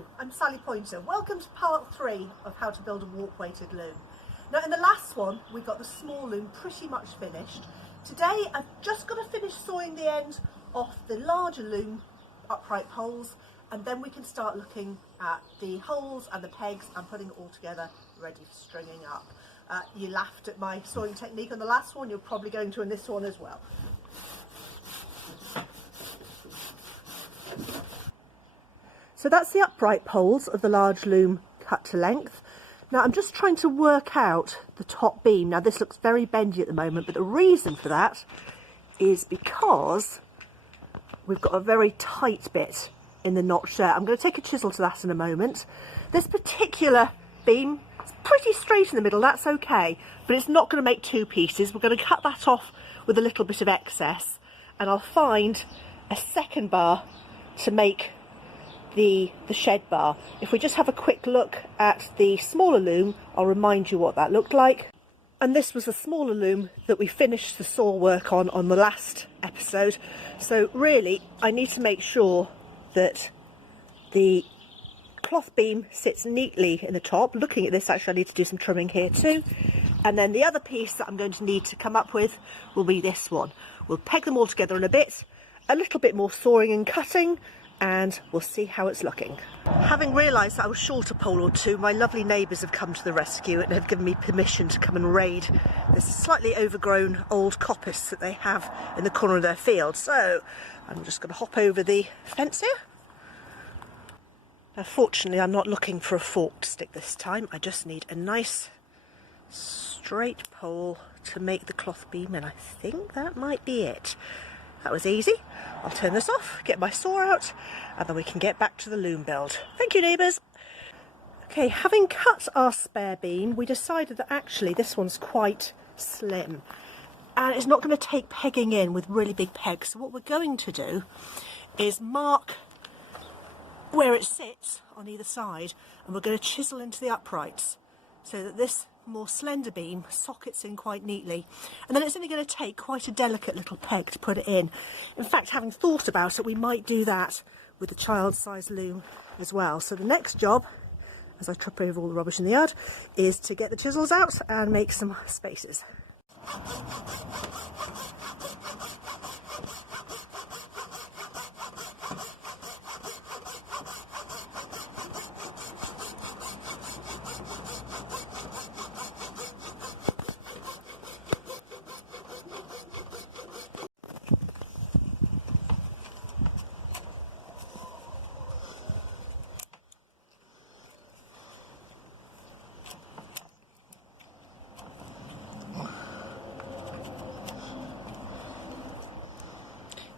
Hello, I'm Sally Pointer. Welcome to part 3 of how to build a warp weighted loom. Now in the last one we got the small loom pretty much finished. Today I've just got to finish sawing the end off the larger loom upright poles, and then we can start looking at the holes and the pegs and putting it all together ready for stringing up. You laughed at my sawing technique on the last one, you're probably going to in this one as well. So that's the upright poles of the large loom cut to length. Now I'm just trying to work out the top beam. Now this looks very bendy at the moment, but the reason for that is because we've got a very tight bit in the notch there. I'm going to take a chisel to that in a moment. This particular beam is pretty straight in the middle, that's okay, but it's not going to make two pieces. We're going to cut that off with a little bit of excess, and I'll find a second bar to make the shed bar. If we just have a quick look at the smaller loom, I'll remind you what that looked like. And this was a smaller loom that we finished the saw work on the last episode. So really I need to make sure that the cloth beam sits neatly in the top. Looking at this, actually I need to do some trimming here too. And then the other piece that I'm going to need to come up with will be this one. We'll peg them all together in a bit, a little bit more sawing and cutting, and we'll see how it's looking. Having realised that I was short a pole or two, my lovely neighbours have come to the rescue and have given me permission to come and raid this slightly overgrown old coppice that they have in the corner of their field. So I'm just going to hop over the fence here. Now fortunately I'm not looking for a fork to stick this time, I just need a nice straight pole to make the cloth beam, and I think that might be it. That was easy. I'll turn this off, get my saw out, and then we can get back to the loom build. Thank you, neighbours. Okay, having cut our spare beam, we decided that actually this one's quite slim and it's not going to take pegging in with really big pegs. So what we're going to do is mark where it sits on either side, and we're going to chisel into the uprights so that this more slender beam sockets in quite neatly, and then it's only going to take quite a delicate little peg to put it in. In fact, having thought about it, we might do that with the child size loom as well. So the next job, as I trip over all the rubbish in the yard, is to get the chisels out and make some spaces.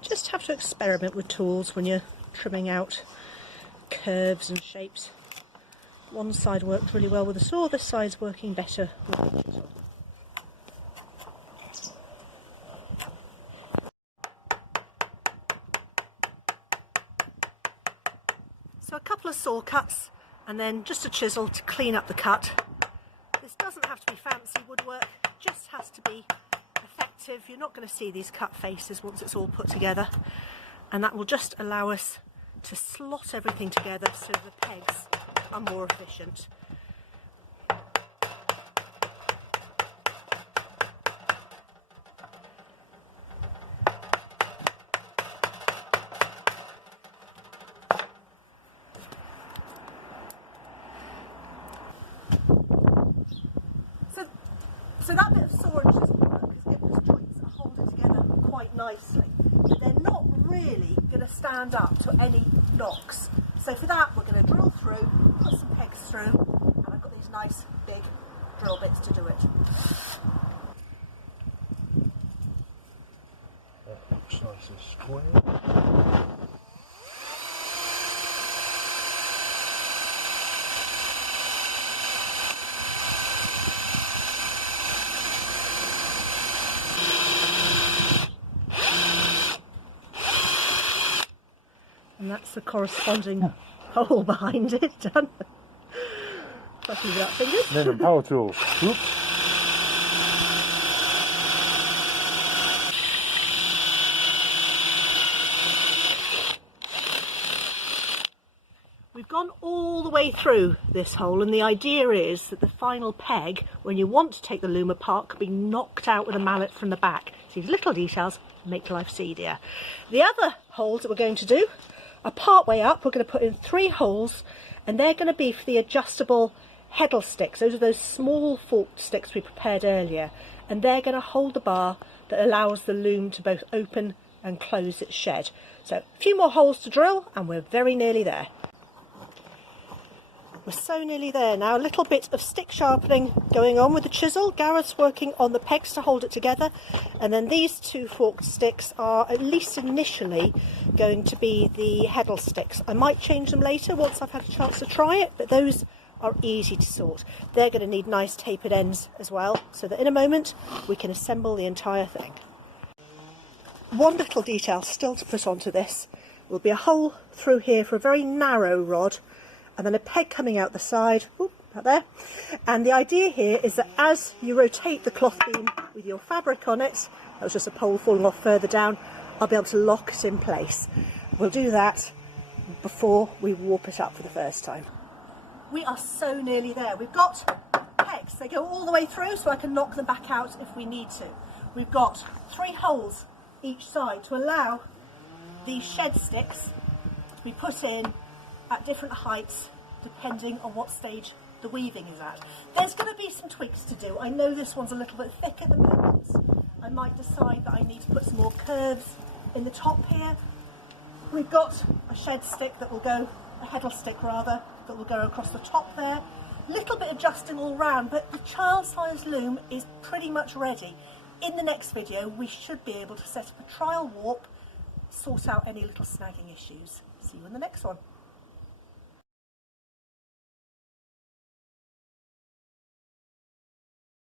Just have to experiment with tools when you're trimming out curves and shapes. One side worked really well with the saw, this side's working better with the chisel. So a couple of saw cuts and then just a chisel to clean up the cut. This doesn't have to be fancy woodwork, it just has to be effective. You're not going to see these cut faces once it's all put together, and that will just allow us to slot everything together so the pegs are more efficient. So that bit of saw and chisel work is getting those joints that hold it together quite nicely, but they're not really going to stand up to any knocks. So for that we're going to drill through, put some pegs through, and I've got these nice big drill bits to do it. That looks nice and square. And that's the corresponding hole behind it done. Lucky with that fingers. Then a power tool. Whoop. We've gone all the way through this hole, and the idea is that the final peg, when you want to take the loom apart, can be knocked out with a mallet from the back. So these little details make life easier. The other holes that we're going to do are part way up. We're going to put in 3 holes, and they're going to be for the adjustable heddle sticks. Those are those small forked sticks we prepared earlier, and they're going to hold the bar that allows the loom to both open and close its shed. So a few more holes to drill, and we're very nearly there. We're so nearly there now. A little bit of stick sharpening going on with the chisel. Gareth's working on the pegs to hold it together, and then these 2 forked sticks are, at least initially, going to be the heddle sticks. I might change them later once I've had a chance to try it, but those are easy to sort. They're going to need nice tapered ends as well, so that in a moment we can assemble the entire thing. One little detail still to put onto this will be a hole through here for a very narrow rod, and then a peg coming out the side, out there. And the idea here is that as you rotate the cloth beam with your fabric on it, that was just a pole falling off further down, I'll be able to lock it in place. We'll do that before we warp it up for the first time. We are so nearly there. We've got pegs, they go all the way through, so I can knock them back out if we need to. We've got 3 holes each side to allow these shed sticks to be put in at different heights depending on what stage the weaving is at. There's going to be some tweaks to do. I know this one's a little bit thick at the moment. I might decide that I need to put some more curves in the top here. We've got a shed stick that will go, a heddle stick rather, that will go across the top there. Little bit adjusting all round, but the child-sized loom is pretty much ready. In the next video we should be able to set up a trial warp, sort out any little snagging issues. See you in the next one.